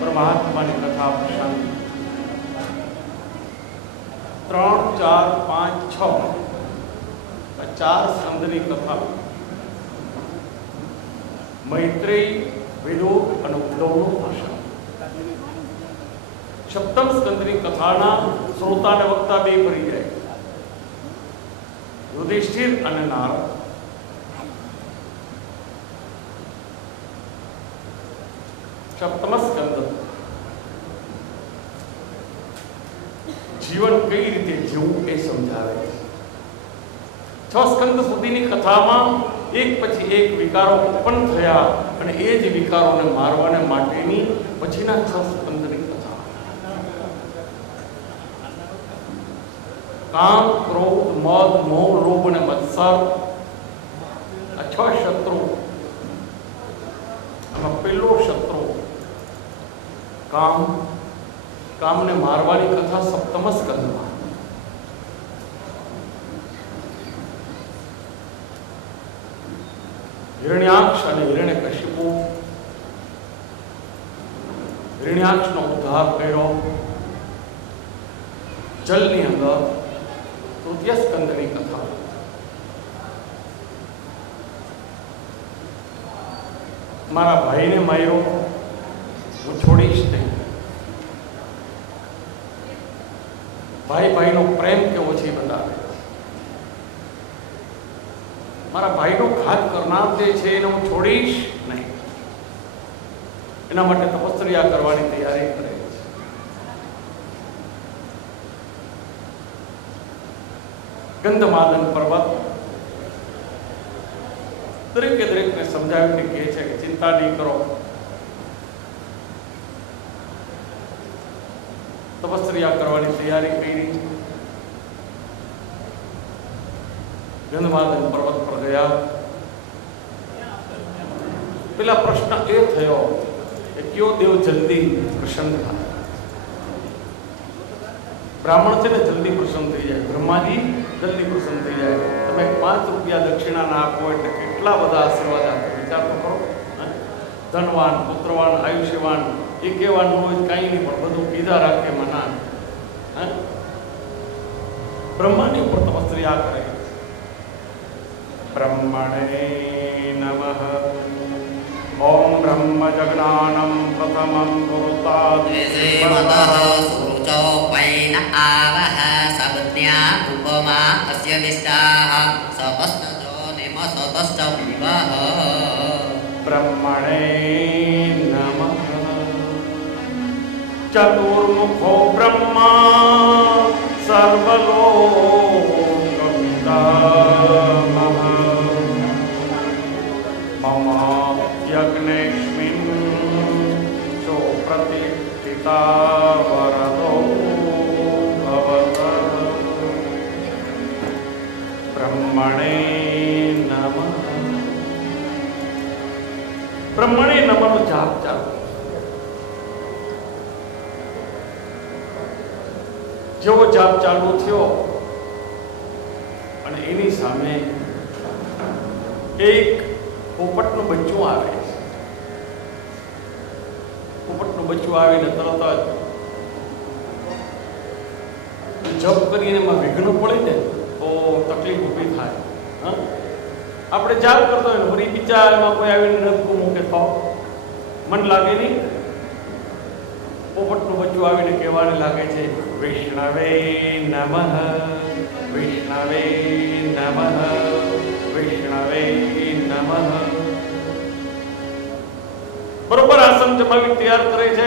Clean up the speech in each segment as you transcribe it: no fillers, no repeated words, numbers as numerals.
परमात्मा की कथा प्रसंग 3, 4, 5, 6 4 स्कंदनी कथा मैत्रेय विदुर और उद्धवનું ભાષણ। सप्तम स्कंदनी कथाना श्रोता ने वक्ता बे भरी जाए युधिष्ठिर और नारद। सप्तम स्कंद जीवन कई रीते जीवવું એ સમજાવે છે। 6 સ્કંદ સુધીની કથામાં એક પછી એક વિકારો ઉત્પન્ન થયા અને એ જ વિકારોને મારવાને માટેની પછીના 6 સ્કંદની કથા। કામ, ક્રોધ, મદ, મોહ, લોભ અને મત્સર આ 6 શત્રુ। આમાં પહેલો શત્રુ काम ने मारवानी कथा सप्तम स्कंद में। हिरण्याक्ष और हिरण्यकशिपु हिरण्याक्ष नो उद्धार कर्यो जलनी अंदर तृतीय स्कंदनी कथा। मारा भाई ने मार्यो हूँ छोड़ीश नहीं। भाई भाई नो प्रेम केवो छे बतावे। मारा भाई नो घात करनार जे छे एने हूँ छोड़ीश नहीं। एना माटे तपस्या करवानी तैयारी करे छे। गंधमादन पर्वत दरेके दरेक ने समझाव्युं ने कहे छे कि चिंता नहीं करो, तपस्या करवानी तैयारी करी। गंधमादन पर्वत पर गया। पहला प्रश्न ए थयो कि क्यों देव जल्दी प्रसन्न था। ब्राह्मण से जल्दी प्रसन्न थी जाए, ब्रह्माजी जल्दी प्रसन्न थी जाए। तमे 5 रुपया दक्षिणा ना आपो एटले केटला बधा आशीर्वाद आपे विचार तो करो। धनवान, पुत्रवान, आयुष्यवान एक एवा न होय कई नहीं पण बधुं कीधा राखे मना। ब्रह्मानी ऊपर तपस्या करे। ब्रह्मणे नमः। ओम ब्रह्म जगनानं प्रथमं पुरुतात् श्रीमतः सुरुचो वैन आवह सबज्ञा उपमा अस्य दिष्टाः सपस्तजो निमसतश्च विवः। ब्रह्मणे नमः। चतुर्मुखो ब्रह्मा सर्वलोकपितामहः मम यज्ञेऽस्मिन् सुप्रतिष्ठिता वरदो भवतः। ब्रह्मणे नमः। ब्रह्मणे नमः जाप चालू। જેવો જાપ ચાલુ થયો અને એની સામે એક પોપટનું બચ્ચું આવે છે। પોપટનું બચ્ચું આવીને તરત જ જપ કરીને એમાં વિઘ્ન પડે ને તો તકલીફ ઊભી થાય। આપણે જાપ કરતો હોય ને વળી બીજા એમાં કોઈ આવીને નબકું મૂકે તો મન લાગે નહીં। પોપટનું બચ્ચું આવીને કહેવાને લાગે છે વૈષ્ણવે નમઃ, વૈષ્ણવે નમઃ, વૈષ્ણવે આસન જમાવી તૈયાર કરે છે.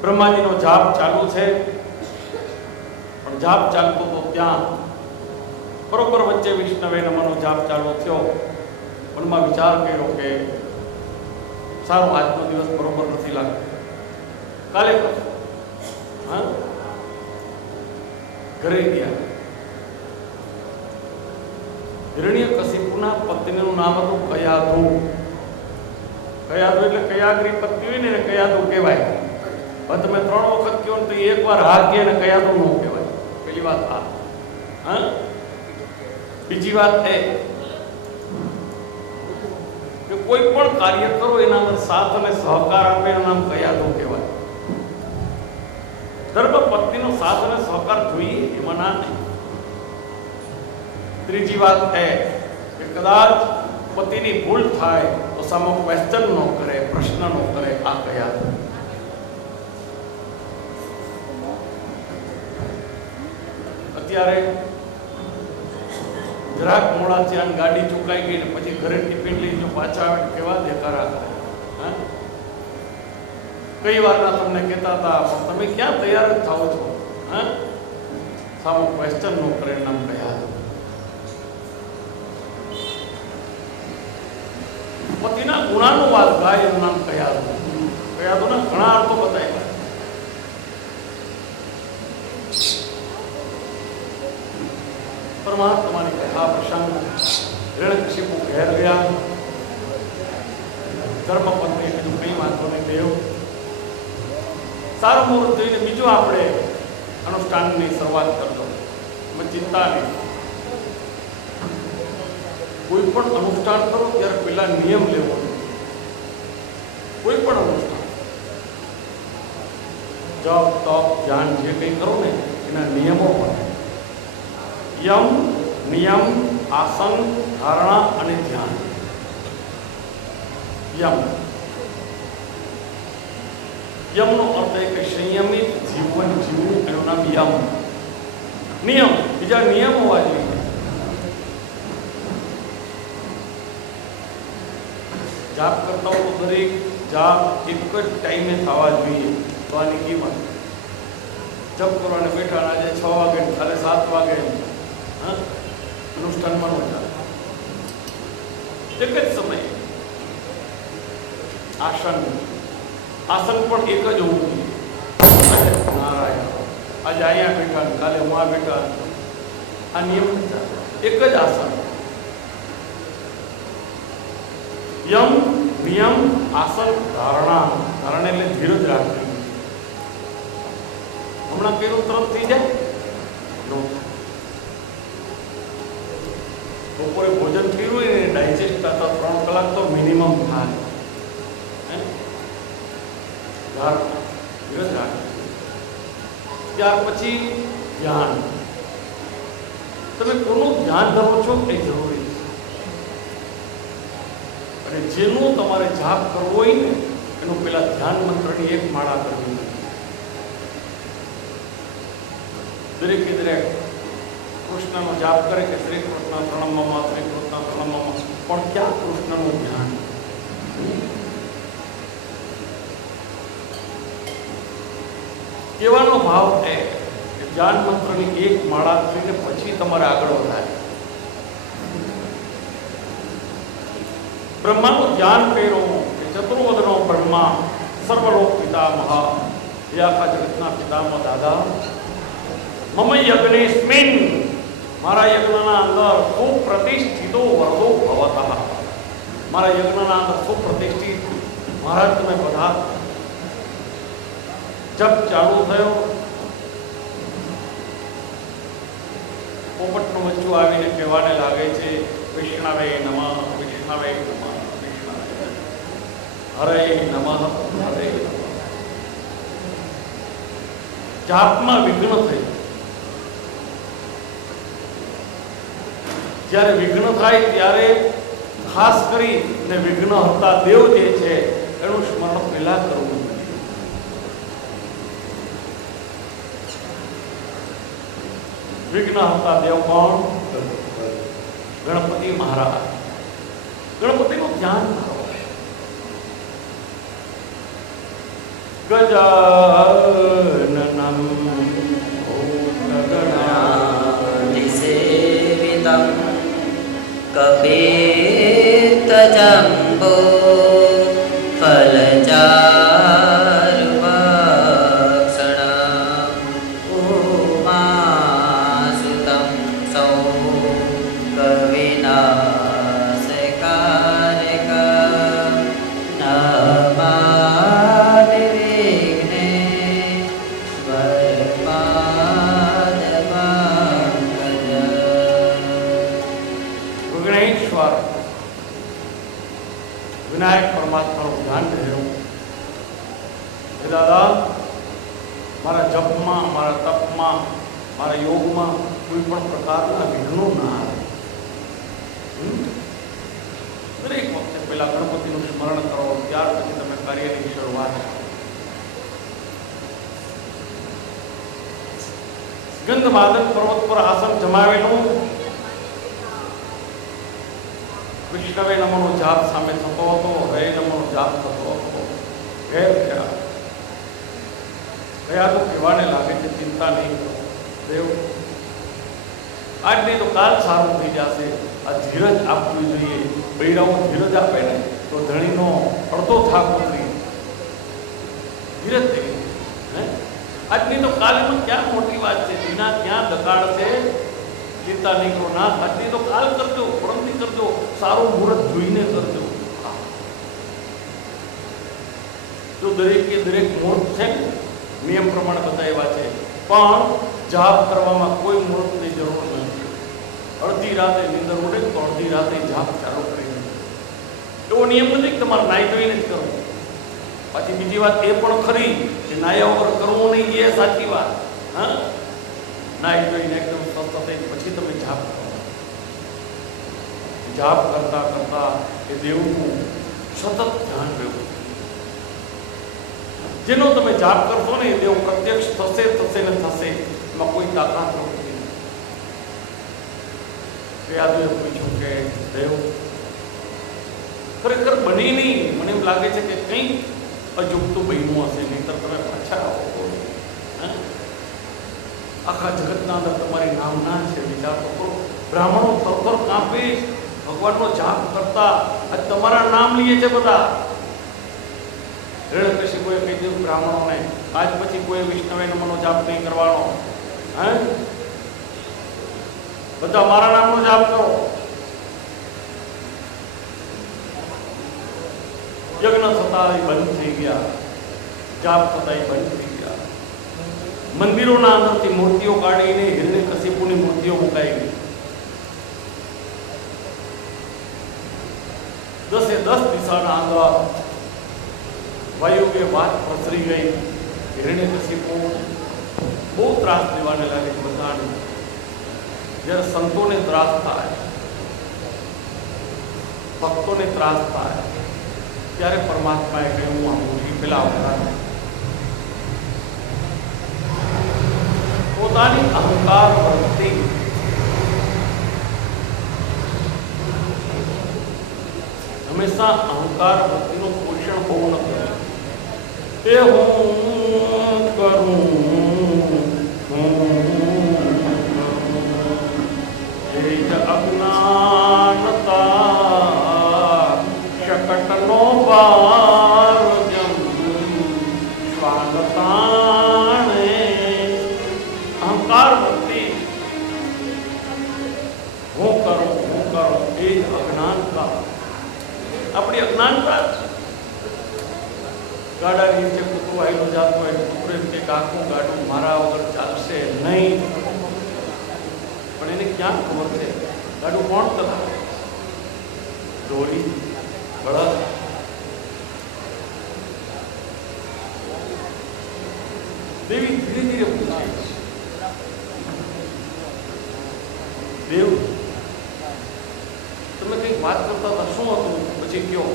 બ્રહ્માજીનો જાપ ચાલુ છે, પણ જાપ ચાલતો તો ત્યાં બરોબર વચ્ચે વિષ્ણવે નમનો જાપ ચાલુ થયો. મનમાં વિચાર કર્યો કે સારો આજનો દિવસ બરોબર નથી લાગતો, કાલે કરશું. હા, ઘરે ગયા. હિરણ્યકશિપુના પત્નીનું નામ હતું કયાધુ. કયાધુ એટલે કયાગ્રી પત્ની હોય ને કયાધુ કહેવાય. હવે તમે 3 વખત કહો ને તો એકવાર હા કહે ને કયાધુ ન કહેવાય. પેલી વાત આ. હા, બીજી વાત એ કે કોઈ પણ કાર્ય કરો એના અંદર સાથ અને સહકાર આપે એનું નામ કયાધુ કહેવાય. ધર્મપત્નીનો સાથ અને સહકાર જોઈએ એમાં ના નહીં. ત્રીજી વાત એ કે કદાચ પતિની ભૂલ થાય તો સામે ક્વેશ્ચન ન કરે, પ્રશ્ન ન કરે. આ કયાધુ. અત્યારે જરાક મોડા થયા, ગાડી ચૂકાઈ ગઈ ને પછી ઘરે ટિફિન લઈ જો પાછા આવે કેવા દેખાડા કરે. હા, કઈ વારના તમને કહેતા હતા પણ તમે ક્યાં તૈયાર જ થાઓ છો. હા, સામો ક્વેશ્ચન નો કરે નામ કયાધુ. પતિના ગુણાનુવાદ ગાય એનું નામ કયાધુ. કયાધુના ઘણા અર્થો બતાવ્યા. પરમાત્માની કથા પ્રસંગ. હિરણ્યકશિપુ ઘેર ગયા. ધર્મપત્ની કીધું કઈ વાંધો નહીં દેવ, સારું મુહૂર્ત જોઈને બીજું આપણે અનુષ્ઠાનની શરૂઆત કરજો. ચિંતા નહીં. કોઈ પણ અનુષ્ઠાન કરો ત્યારે પેલા નિયમ લેવો. કોઈ પણ અનુષ્ઠાન, જપ તપ ધ્યાન જે કંઈ કરો ને એના નિયમો પણ. યમ, નિયમ, આસન, ધારણા અને ધ્યાન. યમ, યમનો અર્થ એ કે સંયમિત જીવન જીવવું, એનું નામ યમ. નિયમ, બીજા નિયમ હોવા જોઈએ. જાપ કરતા હો તો દરેક જાપ એક જ ટાઈમે થવા જોઈએ. તો આની કિંમત. જપ કરવાને બેઠા આજે 6 વાગે, કાલે 7 વાગે. હા, અનુષ્ઠાનમાં ન ચાલે. એક જ સમયે. આસન, આસન પણ એક જ હોવું જોઈએ. નારાયણ, આજે અહીંયા બેઠા, કાલે હું બેઠા. આ નિયમ એક જ આસન. યમ, નિયમ, આસન, ધારણા. ધારણા એટલે ધીરજ રાખવી. હમણાં પેલું તરત થઈ જાય. બપોરે ભોજન કર્યું હોય ને ડાયજેસ્ટ થતા 3 કલાક તો મિનિમમ થાય. ધીરજ રાખવી. ત્યાર પછી ધ્યાન. તમે કોનું ધ્યાન ધરો છો એ જરૂરી છે. અને જેનું તમારે જાપ કરવો હોય ને એનું પેલા ધ્યાન મંત્રની એક માળા કરવી. દરેકે દરેક કૃષ્ણનો જાપ કરે કે શ્રી કૃષ્ણ પ્રણમમાં, શ્રી કૃષ્ણ પ્રણમમાં, પણ ક્યાં કૃષ્ણનું ધ્યાન? કહેવાનો ભાવ એ કે ધ્યાન મંત્રની એક માળા કરીને પછી તમારે આગળ વધારે. બ્રહ્માનું ધ્યાન કર્યું કે ચતુર્વદનો બ્રહ્મા સર્વલોક પિતામહ, એ આખા જગતના પિતામહ દાદા. મમ યજ્ઞેસ્મિન, મારા યજ્ઞના અંદર સુપ્રતિષ્ઠિતો વરદો ભવતઃ. મારા યજ્ઞના અંદર સુપ્રતિષ્ઠિત મહારાજ તમે બધા. જપ ચાલુ થયો. પોપટનું બચ્ચું આવીને કહેવાને લાગે છે વિષ્ણવે નમઃ, વિષ્ણવે નમઃ, વિષ્ણવે હરે નમઃ, હરે નમઃ. જાપમાં વિઘ્ન થયું. જ્યારે વિઘ્ન થાય ત્યારે ખાસ કરીને વિઘ્ન હર્તા દેવ જે છે એનું સ્મરણ પહેલા કરવું. વિઘ્ન હર્તા દેવ કોણ? ગણપતિ મહારાજ. ગણપતિનું ધ્યાન કરો. ગજાનનમ ભૂતગણાધિસેવિતં કપિતજંબો ફલચારુભક્ષણં ઉમાસુतं સૌકવિનાશકારકં નમામિ વિઘ્નેશ્વર વિનાયક પરમાત્માનું ધ્યાન કર્યું કે દાદા મારા જપમાં, મારા તપમાં, મારા યોગમાં કોઈ પણ પ્રકારના વિઘ્નો ના આવે. દરેક વખતે પહેલા ગણપતિનું સ્મરણ કરો, ત્યાર પછી તમે કાર્યની શરૂઆત કરો. ગંધમાદન પર્વત પર આસન જમાવેલું વિષ્ણવે નમોનો જાપ સામે થતો હતો, હરે નમોનો જાપ થતો હતો. ઘેર ગયા તો કહેવાને લાગે છે ચિંતા નહીં કરો દેવ, આજ નહીં તો કાલ સારું થઈ જશે. આ ધીરજ આપવી જોઈએ. બૈરાઓ ધીરજ આપે ને તો ધણીનો અડધો થાક ઉતરી ધીરજ થઈ હે. આજની તો કાલમાં ક્યાં મોટી વાત છે, વિના ક્યાં દકાળ છે. ચિંતા નહીં કરો ના, આજની તો કાલ કરજો, પરમથી કરજો, સારું મુહૂર્ત જોઈને કરજો. જો દરેકે દરેક મુહૂર્ત છે ને નિયમ પ્રમાણે બતાવ્યા છે, પણ જાપ કરવામાં કોઈ મુહૂર્તની જરૂર નથી. અડધી રાતે નીંદર ઉડે તો અડધી રાતે જાપ ચાલુ કરી દે. એવો નિયમ નથી કે તમારે નાઈ ધોઈને જ કરવું. પાછી બીજી વાત એ પણ ખરી કે નાયા વગર કરવું નહીં, એ સાચી વાત. હા, નાઈ ધોઈને એકદમ સ્વસ્થ થઈ પછી તમે જાપ કરો. જાપ કરતા કરતા એ દેવનું સતત ધ્યાન રહેવું. જેનો તમે જાપ કરશો ને એ દેવ પ્રત્યક્ષ થશે થશે ને થશે, એમાં કોઈ તાકાત નથી. યાદવે પૂછ્યું કે દેવ ખરેખર બની નહીં, મને એવું લાગે છે કે કંઈક અજુગતું બન્યું હશે, નહીંતર તમે પાછા આવો. આખા જગતના અંદર તમારી નામના છે, વિચાર કરો. બ્રાહ્મણો થરથર કાપે ભગવાનનો જાપ કરતા, આ તમારા નામ લઈએ છે બધા. હિરણ્યકશિપુએ કહી દીધું બ્રાહ્મણોને, આજ પછી કોઈ વિષ્ણવે નમોનો જાપ નહીં કરવાનો. હે, બધા મારા નામનો જાપ કરો. યજ્ઞ થતા બંધ થઈ ગયા, જાપ થતા બંધ થઈ ગયા. મંદિરોના અંદરથી મૂર્તિઓ કાઢીને હિરણ્યકશિપુની મૂર્તિઓ મુકાઈ ગઈ. 10 દિશાના અંદર વાયુએ વાત પ્રસરી ગઈ. હિરણ્યકશિપુ બહુ ત્રાસ દેવાને લાગે છે બધાને. જ્યારે સંતોને ત્રાસ થાય, ભક્તોને ત્રાસ થાય, ત્યારે પરમાત્માએ કહ્યું આ મૂર્તિ પેલા અવતાર પોતાની અહંકાર વૃત્તિ હંમેશા અહંકાર વૃત્તિનું પોષણ બહુ ન કરે. એ હું કરું એ જ અજ્ઞાનતા શકટનો બારજમ સ્વાગતાણે. અહંકાર વૃત્તિ હું કરું એ જ અજ્ઞાનતા. આપણી અજ્ઞાનતા. ગાડાની નીચે કૂતરું આવેલું જાતું હોય, કૂતરું એમ કે આખું ગાડું મારા વગર ચાલશે નહીં. પણ એને ક્યાં ખબર છે ગાડું કોણ ચલાવે? દોરી, બળદ. દેવી ધીરે ધીરે પૂછે, દેવ તમે કંઈક વાત કરતા હતા, શું હતું? પછી કયો.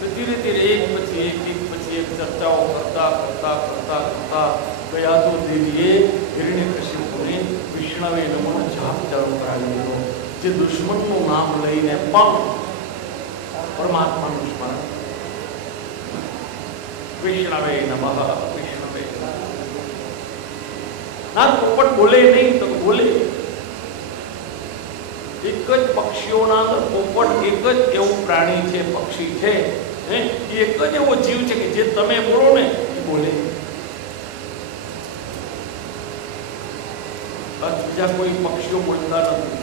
ધીરે ધીરે એક પછી એક ચર્ચાઓ કરતા કરતા કરતા કરતા ગયા તો દેવીએ હિરણ્યકશિપુને વિષ્ણવે નમોનો જાપ ચાલુ કરાવી દીધો. જે દુશ્મનનું નામ લઈને પણ પરમાત્માનું સ્મરણ. વિષ્ણવે નમઃ, વિષ્ણવે નમઃ. ના પોપટ બોલે નહીં તો બોલે. એક જ પક્ષીઓના અંદર પોપટ એક જ એવું પ્રાણી છે, પક્ષી છે, એક જ એવો જીવ છે કે જે તમે બોલો ને એ બોલે. બીજા કોઈ પક્ષીઓ બોલતા નથી.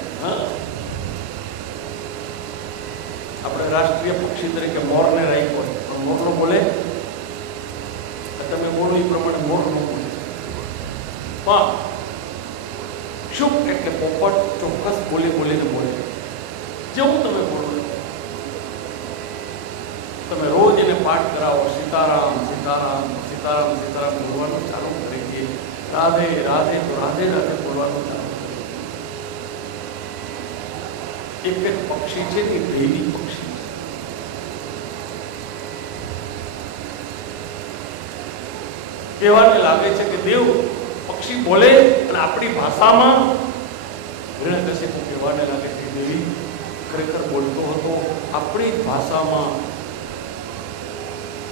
આપણે રાષ્ટ્રીય પક્ષી તરીકે મોરને રાખ્યો હોય પણ મોરનો બોલે? તમે બોલો એ પ્રમાણે મોર ન બોલે. પણ શું એટલે પોપટ ચોક્કસ બોલીને બોલે. જેવું તમે બોલો, તમે રોજ એને પાઠ કરાવો, સીતારામ સીતારામ સીતારામ સીતારામ બોલવાનું ચાલુ કરી દે, રાધે રાધે તો રાધે રાધે બોલવાનું ચાલુ કરે. એક જ પક્ષી છે તે દૈવી પક્ષી. કહેવાને લાગે છે કે દેવ પક્ષી બોલે અને આપણી ભાષામાં હિરણ્યકશિપુ કહેવાને લાગે છે દેવી ખરેખર બોલતો હતો આપણી જ ભાષામાં.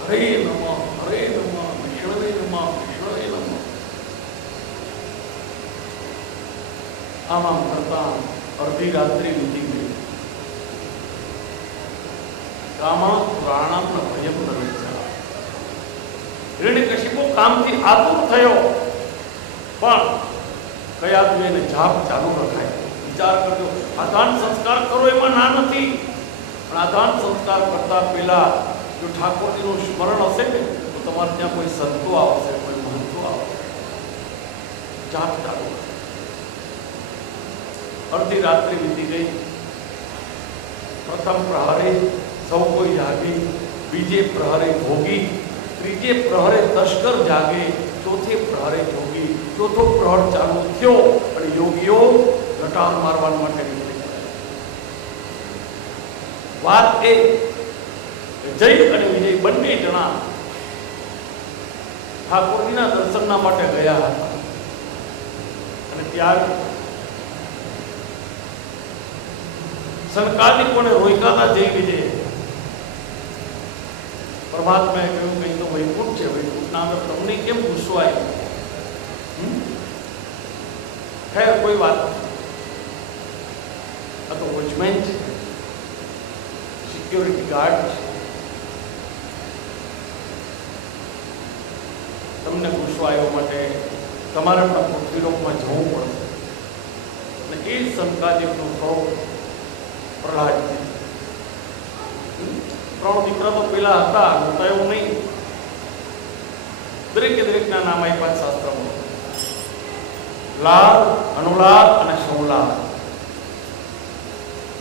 હરે નમઃ, હરે નમઃ, વિષ્ણવે નમઃ, વિષ્ણવે નમઃ. આમ કરતા અડધી રાત્રિ વીતી ગઈ. કામા પુરાણમ ન ભયમ ન વિચાર. હિરણ્યકશિપુ કામથી આતુર થયો પણ કયા એને જાપ ચાલુ રખાય. વિચાર કરજો, આધાન સંસ્કાર કરો એમાં ના નથી, પણ આધાન સંસ્કાર કરતા પહેલા જો ઠાકોરજીનું સ્મરણ હશે ને તો તમારે ત્યાં કોઈ સંતો આવશે, કોઈ મહંતો આવશે. જાપ ચાલુ. અડધી રાત્રિ વીતી ગઈ. પ્રથમ પ્રહરે સૌ કોઈ જાગી, બીજે પ્રહરે ભોગી, ત્રીજે પ્રહરે તસ્કર જાગે, ચોથે પ્રહરે જોગી. ચોથો પ્રહર ચાલુ થયો અને યોગીઓ ઘટાર મારવા માટે નીકળી ગયા. વાત એ જય અને વિજય બંને જણા ઠાકોરજીના દર્શનના માટે ગયા હતા અને ત્યારે સનકાદિકોને રોક્યા જય વિજય. પરમાત્માએ કહ્યું કે તો વૈકુંઠ છે, વૈકુંઠના અંદર તમને કેમ ગુસ્સો આવ્યો? ખેર કોઈ વાત નથી. આ તો વોચમેન છે, સિક્યોરિટી ગાર્ડ છે. તમને ગુસ્સો આવ્યો માટે તમારે પણ પૃથ્વીલોકમાં જવું પડશે. અને એ જ સંકાદિકનો સ્વરૂપ પ્રહલાદજી. ત્રણ દીકરા તો પેલા હતા, નહોતા એવું નહીં. દરેકના નામ આપ્યા શાસ્ત્રમાં. લાલ, અનુલાદ અને સૌલાદ.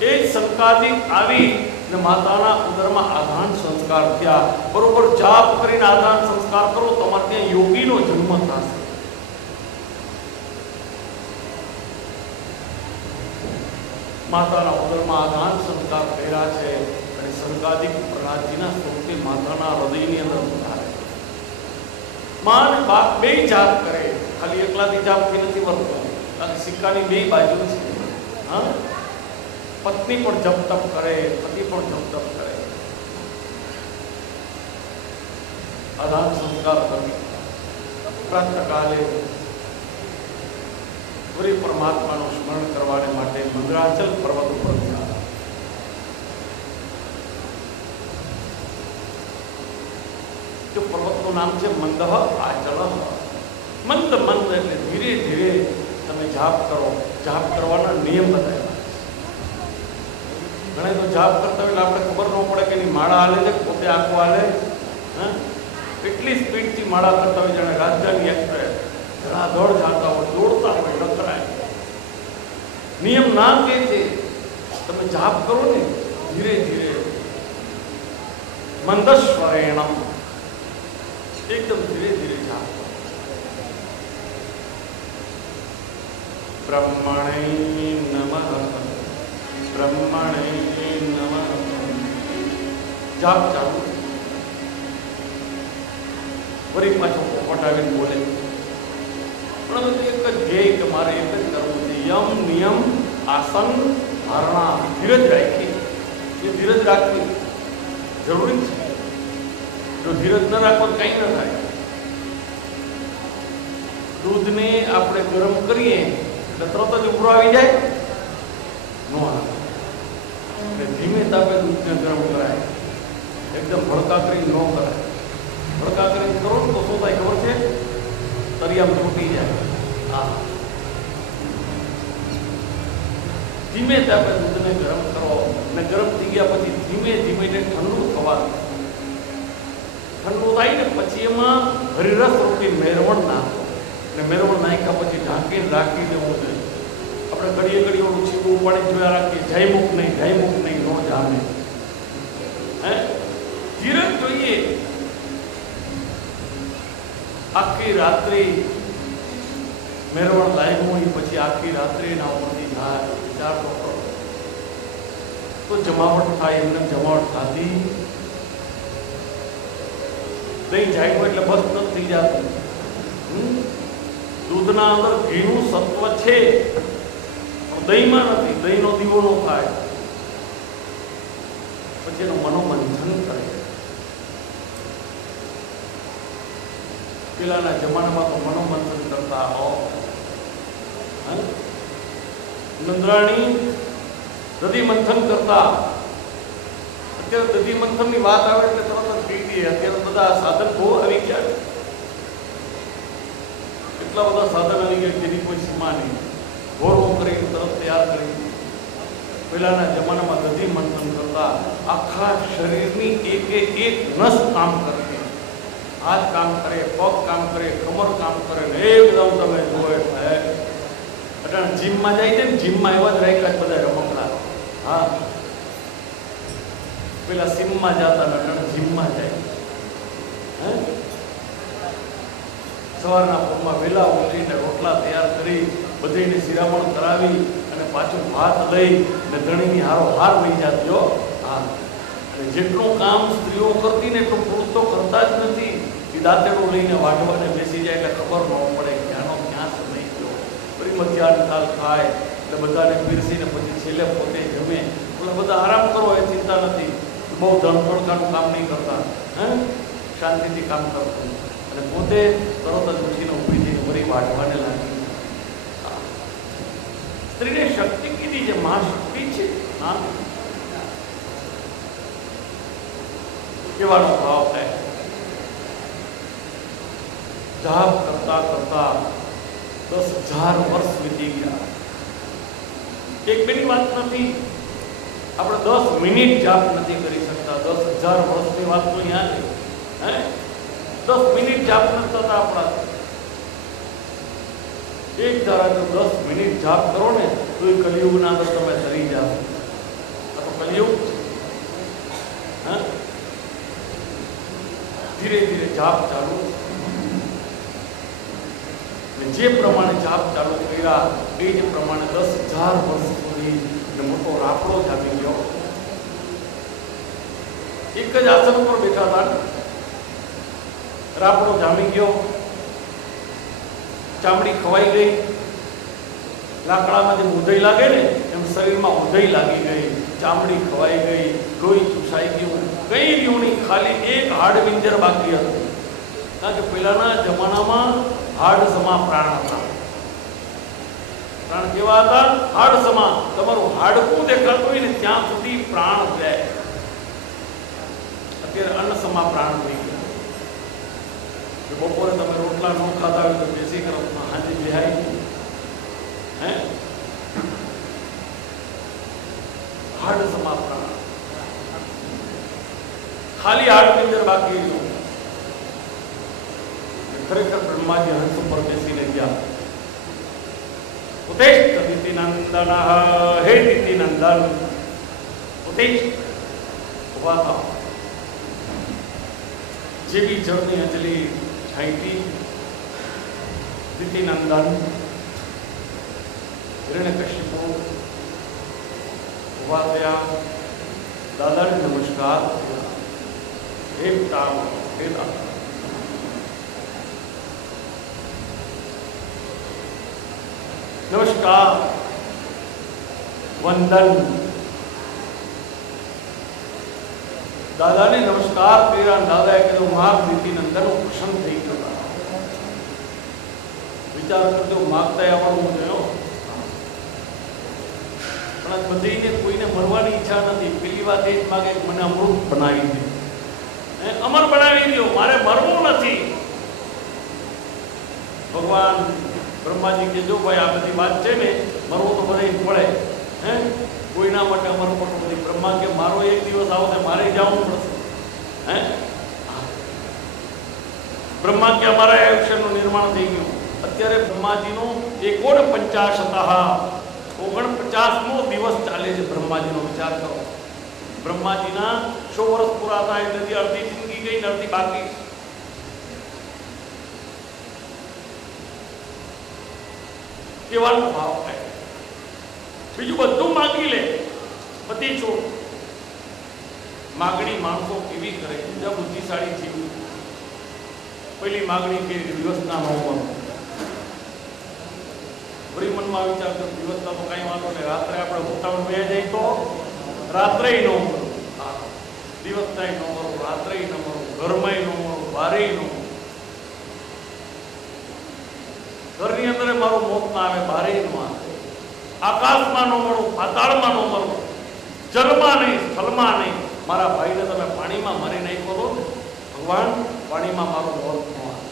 એ જ સંકાદિક આવી ને માતાના ઉદરમાં આધાન સંસ્કાર થયા. બરોબર જાપ કરીને આધાન સંસ્કાર કરો, તમારે ત્યાં યોગીનો જન્મ થશે. માતાના ઉદરમાં આધાન સંસ્કાર કર્યા છે અને સંકાદિક પ્રહલાદજીના સ્વરૂપે માતાના હૃદયની અંદર ઉતારે. માં અને બાપ બે જાપ કરે, ખાલી એકલાથી જાપથી નથી વર્તતો. કારણ સિક્કાની બે બાજુ છે. હા, પત્ની પણ જપ તપ કરે, પતિ પણ જપ તપ કરે. આધાન સંસ્કાર કરી પ્રાતઃકાલે ફરી પરમાત્માનું સ્મરણ કરવાને માટે મંદરાચલ પર્વત ઉપર ગયા. જો પર્વતનું નામ છે મંદઃ આચલ. મંદ મંદ એટલે ધીરે ધીરે તમે જાપ કરો. જાપ કરવાના નિયમ બતાવ્યા. ઘણા તો જાપ કરતા હોય આપણે ખબર ન પડે કે એની માળા હાલે છે, પોતે આંખો હાલે. એટલી સ્પીડથી માળા કરતા હોય જાણે રાજધાની એક્સપ્રેસ. ધડાધડ જાતા હોય, દોડતા હોય, ટકરાય. નિયમ ના કે છે તમે જાપ કરો ને ધીરે ધીરે મંદસ્વરેણમ, એકદમ ધીરે ધીરે જાપ કરો. બ્રહ્મણે નમઃ, બ્રહ્મણે નમઃ. જાપ ચાલુ. ફરી પાછો પોપટ આવીને બોલે. પણ એક જ ધ્યેય કે મારે એક જ કરવું છે. યમ નિયમ આસન ધારણા. ધીરજ રાખી, એ ધીરજ રાખવી. જરૂરી છે. જો ધીરજ ન રાખો તો કંઈ ન થાય. દૂધને આપણે ગરમ કરીએ એટલે તરત જ ઉભરો આવી જાય ન આવે. એટલે ધીમે તાપે દૂધને ગરમ કરાય, એકદમ ભડકા કરી ન કરાય. ભડકા કરીને કરો ને તો શું થાય ખબર છે? તરિયામ તૂટી જાય. હા, ધીમે તાપે દૂધને ગરમ કરો અને ગરમ થઈ ગયા પછી ધીમે ધીમે ઠંડુ થવા. ઠંડુ થાય ને પછી એમાં હરિરસ રૂપી મેરવણ નાખો. અને મેરવણ નાખ્યા પછી ઢાંકીને રાખી દેવું છે. આપણે ઘડીએ ઘડી ઓલું છીપું ઉપાડી જોયા રાખીએ, જાયમુખ નહીં નો જામે. હે, ધીરજ જોઈએ. આખી રાત્રિ મેરવણ લાગ્યું હોય પછી આખી રાત્રિ ના ઉપરથી થાય વિચાર તો કરો. તો જમાવટ થાય, એમને જમાવટ થતી. દહીં જાય એટલે બસ નથી થઈ જતું. દૂધના અંદર ઘીનું સત્વ છે પણ દહીંમાં નથી. દહીંનો દીવો નો થાય. પછી એનું મનોમંથન કરે. પેલાના જમાનામાં તો મનોમંથન કરતા હો. નંદરાણી દધી મંથન કરતા. અત્યારે દધી મંથનની વાત આવે એટલે તરત જ કહી દઈએ. અત્યારે બધા સાધન બહુ આવી ગયા. એટલા બધા સાધન આવી ગયા જેની કોઈ સીમા નહીં. ઘોડો કરી તરત તૈયાર કરી. પહેલાના જમાનામાં દધી મંથન કરતા. આખા શરીરની એક નસ કામ કરે. હાથ કામ કરે, પગ કામ કરે, કમર કામ કરે ને એકદમ તમે જુઓ એટલે અટાણ જીમમાં જાય છે ને, જીમમાં એવા જ રાખ્યા બધા રમકડા. હા, પેલા સીમમાં જતા ને અટાણ જીમમાં જાય. હે, સવારના પગમાં વહેલા ઉઠીને રોટલા તૈયાર કરી બધીને શિરામણ કરાવી અને પાછું ભાત લઈ ને ધણીની હારો હાર વહી જતી. હા, અને જેટલું કામ સ્ત્રીઓ કરતી ને એટલું પુરુષ તો કરતા જ નથી. દાંતેડું લઈને વાઢવાને બેસી જાય એટલે ખબર ન પડે ક્યાંનો ક્યાં સમય ગયો. ફરી મધ્યાહન કાલ ખાય એટલે બધાને પીરસીને પછી છેલ્લે પોતે જમે. એટલે બધા આરામ કરો એ ચિંતા નથી. બહુ ધનફળકાનું કામ નહીં કરતા. હે, શાંતિથી કામ કરતું અને પોતે તરત જ ઉઠીને ઊભી થઈને ફરી વાઢવાને લાગી. સ્ત્રીને શક્તિ કીધી છે, મહાશક્તિ છે. હા, કેવાનો ભાવ થાય. જાપ કરતા કરતા 10,000 વર્ષ વીતી ગયા. એક બેની વાત નથી. આપણે 10 મિનિટ જાપ નથી કરી શકતા. 10,000 વર્ષની વાત તો અહીંયા છે. હે, 10 મિનિટ જાપ નથી થતા આપણા. એક ધારા જો 10 મિનિટ જાપ કરો ને તો એ કલિયુગના અંદર તમે તરી જાઓ. આ તો કલિયુગ છે. હા, ધીરે ધીરે જાપ ચાલુ. જે પ્રમાણે જાપ ચાલુ કર્યા એ જ પ્રમાણે 10,000 વર્ષ સુધી મોટો રાફડો જામી ગયો. એક જ આસન પર બેઠા હતા. રાફડો જામી ગયો. ચામડી ખવાઈ ગઈ. લાકડામાં જેમ ઉધઈ લાગે ને એમ શરીરમાં ઉધઈ લાગી ગઈ. ચામડી ખવાઈ ગઈ. લોહી ચૂસાઈ ગયું. કઈ રહ્યું નહીં, ખાલી એક હાડપિંજર બાકી હતું. કારણ કે પહેલાના જમાનામાં હાડ સમા પ્રાણ હતા. પ્રાણ કેવા હતા? હાડ સમા. તમારું હાડકું દેખાતું હોય ને ત્યાં સુધી પ્રાણ જાય. અત્યારે અન્ન સમા પ્રાણ થઈ ગયા. બપોરે તમે રોટલા ન ખાતા હોય તો બેસી કરો હાજી બેહાય. હે, હાડ સમા પ્રાણ. ખાલી હાડપિંજર બાકી હતું. ખરેખર બ્રહ્માજી હંસ ઉપર બેસીને ગયા. ઉત્તિષ્ઠ દિતિનંદન, હે દિતિનંદન ઉત્તિષ્ઠ, ઉભા થાઓ. જેવી જળની અંજલિ છાંટી દિતિનંદન હિરણ્યકશિપુ ઉભા થયા. દાદાને નમસ્કાર. હે પિતા, હે દાદા. નમસ્કાર, વંદન. દાદાને નમસ્કાર કર્યા. દાદાએ કીધું માગ દીધી અંદર હું પ્રસન્ન થઈ ગયો. વિચાર કરજો માગતા આવડવું જોઈએ. પણ બધીને કોઈને મરવાની ઈચ્છા નથી. પેલી વાત એ જ માગે મને અમૃત બનાવી દે, અમર બનાવી દો, મારે મરવું નથી. ભગવાન બ્રહ્માજી કે જો ભાઈ આ બધી વાત છે ને, મરવું તો બધે પડે, કોઈના માટે અમર પડવું નથી. બ્રહ્મા કે મારો એક દિવસ આવશે, મારે જવું પડશે. બ્રહ્મા કે અમારા આયુષ્યનું નિર્માણ થઈ ગયું. અત્યારે બ્રહ્માજીનો 49મો દિવસ ચાલે છે. બ્રહ્માજીનો વિચાર કરો. બ્રહ્માજીના 100 વર્ષ પૂરા થાય એટલે અડધી જિંદગી ગઈ ને અડધી બાકી. કેવાનો ભાવ થાય. બીજું બધું માગી લે, બધી છોડ. માગણી માણસો કેવી કરે, બીજા બુદ્ધિશાળી જીવ. પેલી માગણી કે દિવસના નો મળો. વળી મનમાં વિચાર કરો દિવસના તો કાંઈ વાંધો નહીં, રાત્રે આપણે ઉતાવળ બે જાય તો રાત્રે ન મળો, દિવસના ન મળો, રાત્રે ન મળો, ઘરમાં ન મળો, બારે ન મળો. ઘરની અંદર મારું મોત ના આવે, બારે ન આવે. આકાશમાં ન મળો, પાતાળમાં ન મળો, જલમાં નહીં, સ્થળમાં નહીં. મારા ભાઈને તમે પાણીમાં મારી નાખ્યો તો ભગવાન પાણીમાં મારું મોત ન આવે.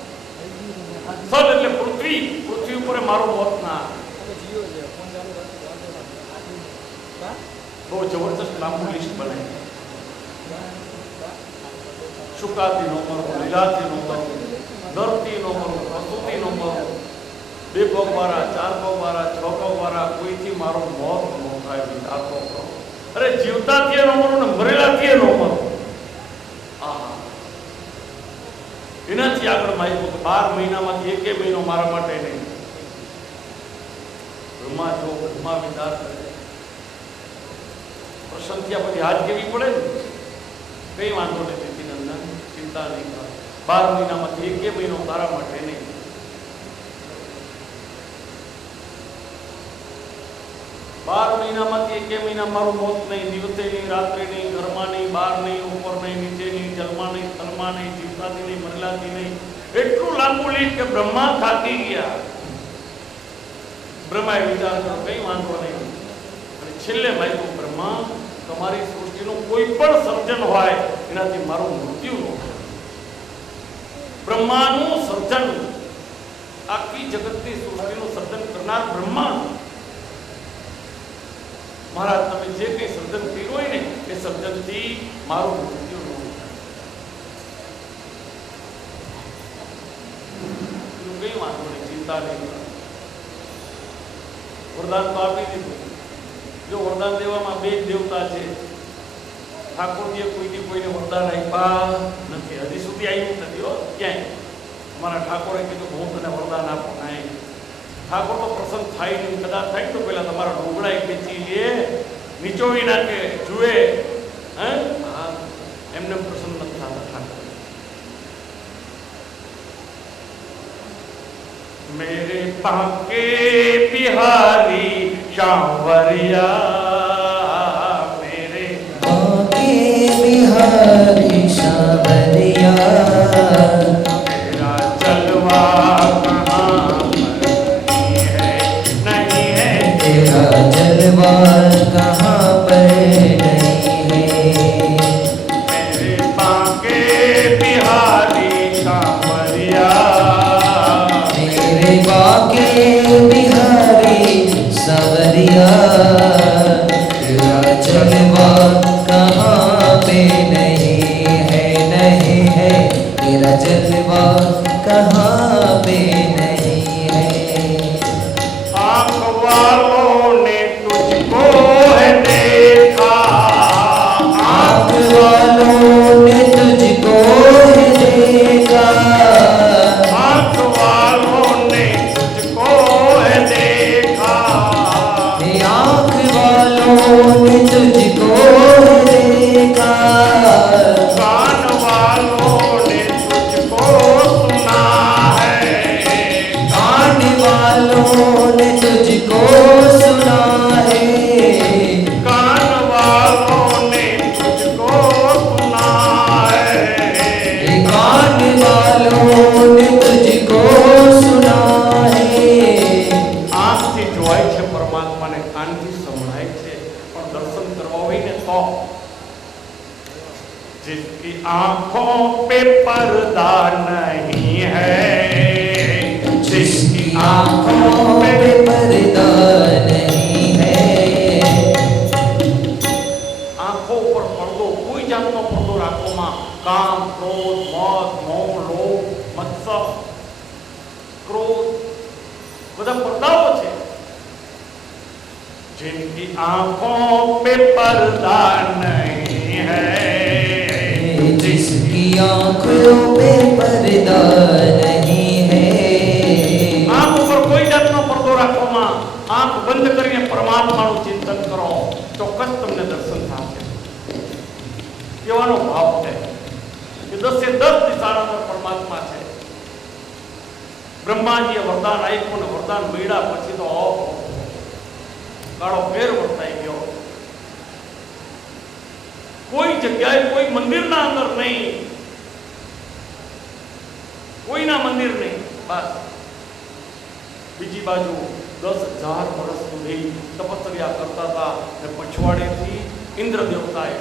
સ્થળ એટલે પૃથ્વી, પૃથ્વી ઉપર મારું મોત ના આવે. બહુ જબરદસ્ત લાંબુ લિસ્ટ બનાવી. શુકાથી નો મરો, લીલાથી નો મરો, દરથી નો મરો, પ્રસૂતિ નો મરો, 2 પગ વાળા, 4 પગ વાળા, 6 પગ વાળા, કોઈથી મારો મોત ન થાય. વિચાર કરો. અરે જીવતાથી નો મરો ને મરેલાથી નો મરો. એનાથી આગળ માગ્યું કે 12 મહિનામાંથી 1 મહિનો મારા માટે નહીં. બ્રહ્મા જો બ્રહ્મા વિચાર કરે, પ્રસન્ન થયા પછી હાથ કેવી પડે ને, કઈ વાંધો નથી નંદન, ચિંતા નહીં કર. 12 મહિનામાંથી 1 મહિનો તારા માટે નહીં. મહિનામાંથી 1 મહિના મારું મોત નહીં, દિવસે નહીં, રાત્રે નહીં, ઘરમાં નહીં, બહાર નહીં, ઉપર નહીં, નીચે નહીં, જલમાં નહીં, સ્થળમાં નહીં, જીવતાથી નહીં, મરેલાથી નહીં. એટલું લાંબુ લીધ કે બ્રહ્મા થાકી ગયા. બ્રહ્માએ વિચાર કર્યો કઈ વાંધો નહીં. અને છેલ્લે માગ્યું બ્રહ્મા તમારી સૃષ્ટિનું કોઈ પણ સર્જન હોય એનાથી મારું મૃત્યુ ન થાય. બ્રહ્માનું સર્જન, આખી જગતની સૃષ્ટિનું સર્જન કરનાર બ્રહ્મા. મહારાજ તમે જે કઈ સર્જન કર્યું હોય ને એ સર્જનથી મારું મૃત્યુ ન થાય. કઈ વાંધો નહીં, ચિંતા નહીં. વરદાન તો આપી દીધું. જો વરદાન દેવામાં 2 જ દેવતા છે. ઠાકોરજીએ કોઈને વરદાન આપ્યા નથી, હજી સુધી આવ્યું નથી. ક્યાંય અમારા ઠાકોરે કીધું હું તને વરદાન આપું. નહીં, ઠાકોર તો પ્રસન્ન થાય નહીં. કદાચ થાય તો પેલા તમારા ઢોકળા ખેંચી લે, નીચોવી નાખે, જુએ. એમને પ્રસન્ન નથી થતા ઠાકોર. मेरे बांके बिहारी सांवरिया, मेरे बांके बिहारी सांवरिया, तेरा जलवा कहाँ नहीं है, नहीं है, तेरा जलवा कहाँ पर नहीं है। मेरे बांके बिहारी सांवरिया, बांके बिहारी सांवरिया, तेरा जलवा कहाँ पे नहीं है, नहीं है, तेरा जलवा कहाँ पे नहीं है। आँख वालों ने तुझको है देखा, आँख वालों ने तुझको है देखा, आँख वालों ने तुझको है देखा, आँख वालों ने तुझको देखा, कान वालों ने तुझको सुना है, कान वालों ने तुझको सुना है, कान वालों ने तुझको सुना કહેવાય છે પરમાત્માને કાનથી સંભળાય છે, પણ દર્શન કરવા હોય ને તો जिसकी आंखों पे पर्दा नहीं है, जिसकी आँखों पे पर्दा नहीं है, आंखों पर पर्दो कोई जातनो पर्दो રાખોમાં કામ ક્રોધ મદ મોહ લોભ મત્સર ક્રોધ બધા પડદાઓ છે. जिनकी आंखों पे पर्दा नहीं है, जिसकी आँखों पे पर्दा नहीं है, आंख ઉપર કોઈ જાતનો પડદો રાખવામાં આંખ બંધ કરીને પરમાત્માનું ચિંતન કરો, ચોક્કસ તમને દર્શન થશે. કેવાનો ભાવ છે કે 10 દિશાના અંદર પરમાત્મા છે. બ્રહ્માજીએ વરદાન આપ્યું ને વરદાન મળ્યા પછી તો કાળો ફેર વર્તાઈ ગયો. કોઈ જગ્યાએ કોઈ મંદિરના અંદર નહીં, કોઈના મંદિર નહીં, બસ બીજી બાજુ 10,000 વર્ષ સુધી તપસ્યા કરતા હતા અને પછવાડેથી ઇન્દ્ર દેવતાએ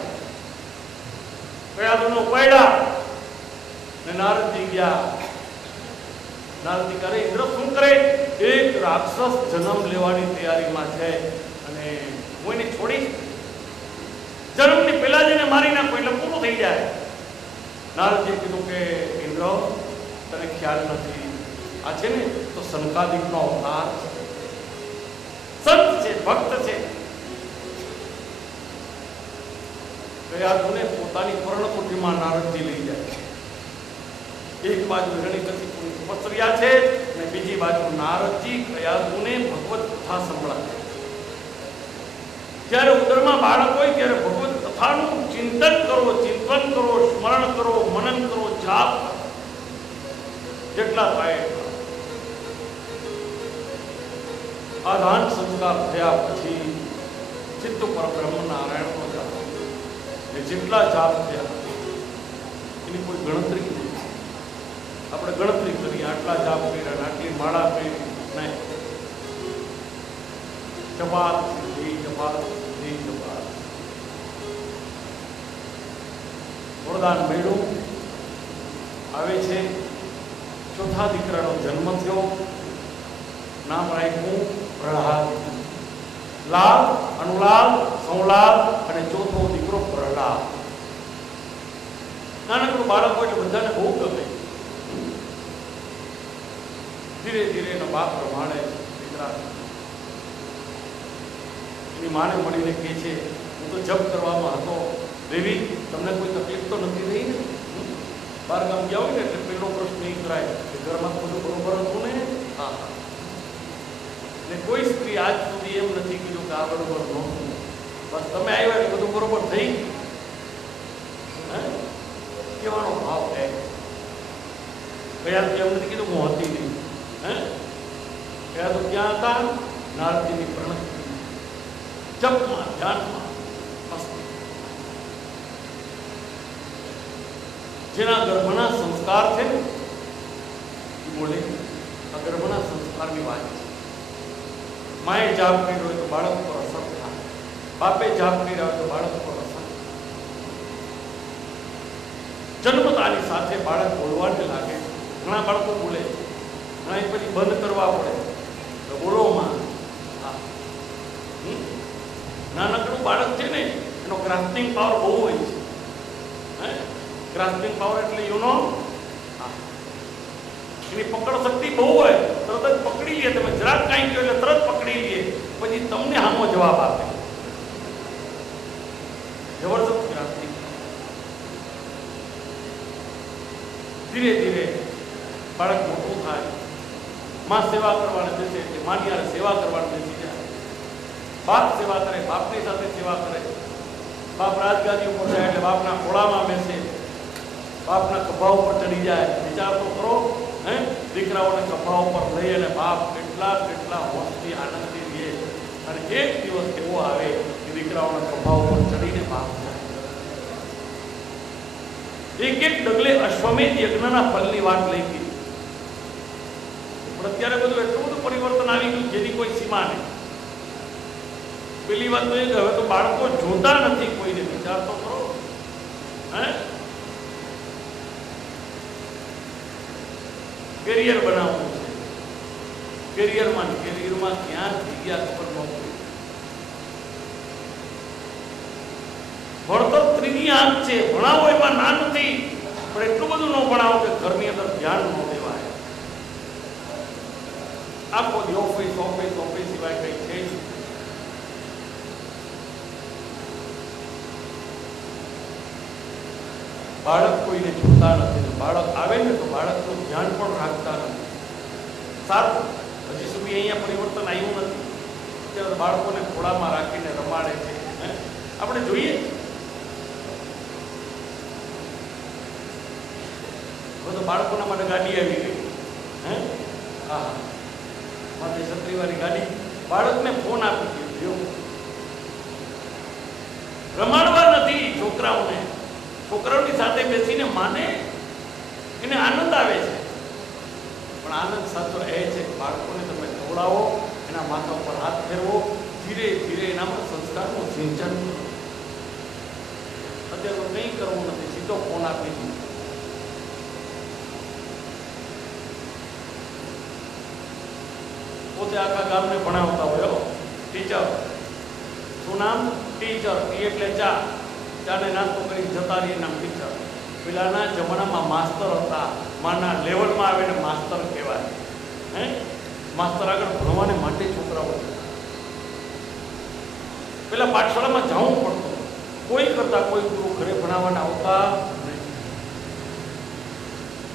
કયાદનો પડ્યા ને નારદજી ગયા. નારદજી કરે ઇન્દ્ર શું કરે? એક રાક્ષસ જન્મ લેવાની તૈયારીમાં છે અને હું એને છોડીશ, જન્મની પહેલા જ એને મારી નાખો એટલે પૂરું થઈ જાય. નારદજીએ કીધું કે ઇન્દ્ર તને ખ્યાલ નથી, આ છે ને તો સંકાદિકનો અવતાર છે, સંત છે, ભક્ત છે. કયાદુને પોતાની પર્ણકુટીમાં નારદજી લઈ જાય. એક બાજુ હિરણ્યકશિપુની તપસ્યા છે અને બીજી બાજુ નારદજી કયાદુને ભગવત કથા સંભળાવે. જ્યારે ઉદરમાં બાળક હોય ત્યારે ભગવત કથાનું ચિંતન કરો, ચિંતન કરો, સ્મરણ કરો, મનન કરો, જાપ કરો, જેટલા થાય. આધાન સંસ્કાર થયા પછી ચિત્ત પર બ્રહ્મ નારાયણનો જાપ, જેટલા જાપ થયા એની કોઈ ગણતરી નથી. આપણે ગણતરી કરીએ, આટલા જાપ કર્યા, આટલી માળા કરી, નહીં. જપાત સિદ્ધિ, જપાત સિદ્ધિ, જપાત. વરદાન મળ્યું, આવે છે. ચોથા દીકરાનો જન્મ થયો, નામ રાખ્યું પ્રહલાદ. લાલ, અનુલાલ, સંલાલ અને ચોથો દીકરો પ્રહલાદ. નાનકડું બાળક હોય એટલે બધાને બહુ ગમે. ધીરે ધીરે એનો બાપ પ્રમાણે દીકરા એની માને મળીને કહે છે, હું તો જપ કરવામાં હતો, દેવી તમને કોઈ તકલીફ તો નથી રહી ને? બહાર ગામ ગયા હોય ને એટલે પેલો પ્રશ્ન એ કરાય કે ઘરમાં બધું બરોબર હતું ને? હા. ને કોઈ સ્ત્રી આજ સુધી એમ નથી કીધું કે આ બરોબર નહોતું, બસ તમે આવ્યા એટલે બધું બરોબર થઈ. કેવાનો ભાવ છે? કયા એમ નથી કીધું હું હતી નહીં. કયા તો ક્યાં હતા? નારદજીની પ્રણતિ, જપમાં, ધ્યાનમાં, મસ્તી. જેના ગર્ભના સંસ્કાર છે ને એ બોલે, આ ગર્ભના સંસ્કારની વાત છે. માએ જાપ કર્યો હોય તો બાળક પર અસર થાય, બાપે જાપ કર્યા હોય તો બાળક પર અસર. જન્મતાની સાથે બાળક બોલવાને લાગે. ઘણા બાળકો બોલે, ઘણા પછી બંધ કરવા પડે તો બોલો માં. નાનકડું બાળક છે ને એનો ગ્રાસ્પિંગ પાવર બહુ હોય છે. ગ્રાસ્પિંગ પાવર એટલે યુનો એની પકડ શક્તિ બહુ હોય, તરત જ પકડી લે. તમે જરાક કાંઈ કહો એટલે તરત પકડી લે, પછી તમને સામો જવાબ આપે. જબરદસ્ત ગ્રાસ્પિંગ. ધીરે ધીરે બાળક મોટું થાય, માં સેવા કરવાને બેસે એટલે માની યારે સેવા કરવાને બેસી જાય. બાપ સેવા કરે, બાપની સાથે સેવા કરે. બાપ રાજગાદી ઉપર જાય એટલે બાપના ખોળામાં બેસે, બાપના ખભા ઉપર ચડી જાય. વિચાર તો કરો, દીકરાઓને ખભા ઉપર લઈ અને બાપ કેટલા કેટલા હોશથી આનંદથી રહે. અને એક દિવસ એવો આવે કે દીકરાઓના ખભા ઉપર ચડીને બાપ જાય. એક એક ડગલે અશ્વમેધ યજ્ઞના ફળની વાત લઈ ગઈ. પણ અત્યારે બધું એટલું બધું પરિવર્તન આવી ગયું જેની કોઈ સીમા નહીં. પેલી વાત તો એ કે હવે તો બાળકો જોતા નથી કોઈને. વિચાર તો કરો. હે કેરિયર બનાવવું છે, કેરિયરમાં ક્યાં જગ્યા ખબર ન પડી. ભણતર ત્રીજી આંખ છે, ભણાવો એમાં ના નથી, પણ એટલું બધું ન ભણાવો કે ઘરની અંદર ધ્યાન ન દેવાય. આખો ઓફિસ ઓફિસ ઓફિસ સિવાય કઈ છે જ. બાળક કોઈને જોતા નથી. બાળક આવે ને તો બાળકનું ધ્યાન પણ રાખતા નથી. સારું, હજી સુધી અહીંયા પરિવર્તન આવ્યું નથી. અત્યારે બાળકોને ખોળામાં રાખીને રમાડે છે. આપણે જોઈએ હવે તો બાળકોના માટે ગાડી આવી ગઈ. હા, માટે છત્રીવાળી ગાડી. બાળકને ફોન આપી દીધો. રમાડવા નથી છોકરાઓને. છોકરાઓની સાથે બેસીને માને, એને આનંદ આવે છે. પણ આનંદ સાચો એ છે કે બાળકોને તમે ખવડાવો, એના માથા ઉપર હાથ ફેરવો, ધીરે ધીરે એનામાં સંસ્કારનું સિંચન કરો. અત્યારે તો કંઈ કરવું નથી, સીધો ફોન આપી દીધો. પોતે આખા ગામને ભણાવતા હોય. ટીચર, શું નામ? ટીચર. ટી એટલે ચા. ચાને નાસ્તો કરી જતા રહીએ નામ ટીચર. પેલાના જમાનામાં માસ્તર હતા. માના લેવલમાં આવે ને માસ્તર કહેવાય. માસ્તર આગળ ભણવાને માટે છોકરાઓ પેલા પાઠશાળામાં જવું પડતું. કોઈ કરતા કોઈ ગુરુ ઘરે ભણાવવાના આવતા નહીં.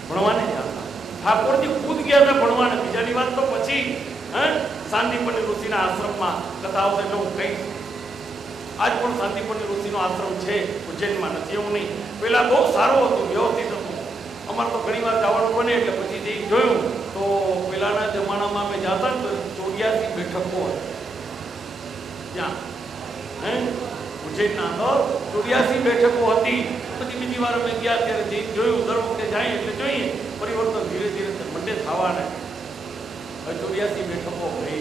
ભણવાને જ આવતા. ઠાકોરજી ખુદ ગયા હતા ભણવાને. બીજાની વાત તો પછી શાંતિપની ઋષિના આશ્રમમાં કથાઓ એટલે હું કહીશ. આજ પણ શાંતિપની ઋષિનો આશ્રમ છે, ઉજ્જૈનમાં નથી એવું નહીં. પેલા બહુ સારું હતું, વ્યવસ્થિત હતું. અમારે તો ઘણી વાર જવાનું બને એટલે પછી જે જોયું તો પેલાના જમાનામાં અમે જતા ને તો 84 બેઠકો હતી ત્યાં. ઉજ્જૈનના અંદર 84 બેઠકો હતી. પછી બીજી વાર અમે ગયા ત્યારે જે જોયું, દર વખતે જાય એટલે જોઈએ પરિવર્તન ધીરે ધીરે મંડે થવાને. હવે 84 બેઠકો ગઈ.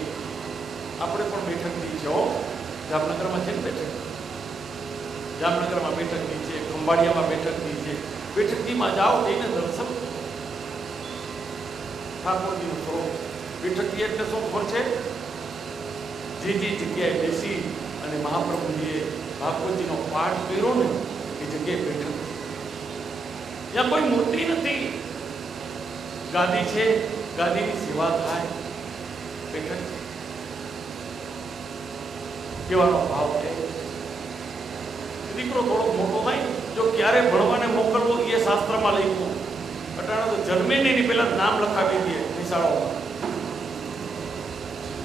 આપણે પણ બેઠક દી છે. જામનગરમાં છે ને બેઠક, જામનગરમાં બેઠકની છે, ખંભાળિયામાં બેઠકની છે. બેઠકીમાં જાઓ જઈને દર્શન ઠાકોરજીનું સ્વરૂપ. બેઠકી એટલે શું ખબર છે? જે જગ્યાએ બેસી અને મહાપ્રભુજીએ ભાગવતજીનો પાઠ કર્યો ને એ જગ્યાએ બેઠક. ત્યાં કોઈ મૂર્તિ નથી, ગાદી છે, ગાદીની સેવા થાય. બેઠક કેવાનો ભાવ છે. દીકરો થોડો મોટો થાય, જો ક્યારે ભણવાને મોકલવો એ શાસ્ત્રમાં લખ્યું. અટાણા તો જન્મે ને એની પહેલા નામ લખાવી દે નિશાળોમાં.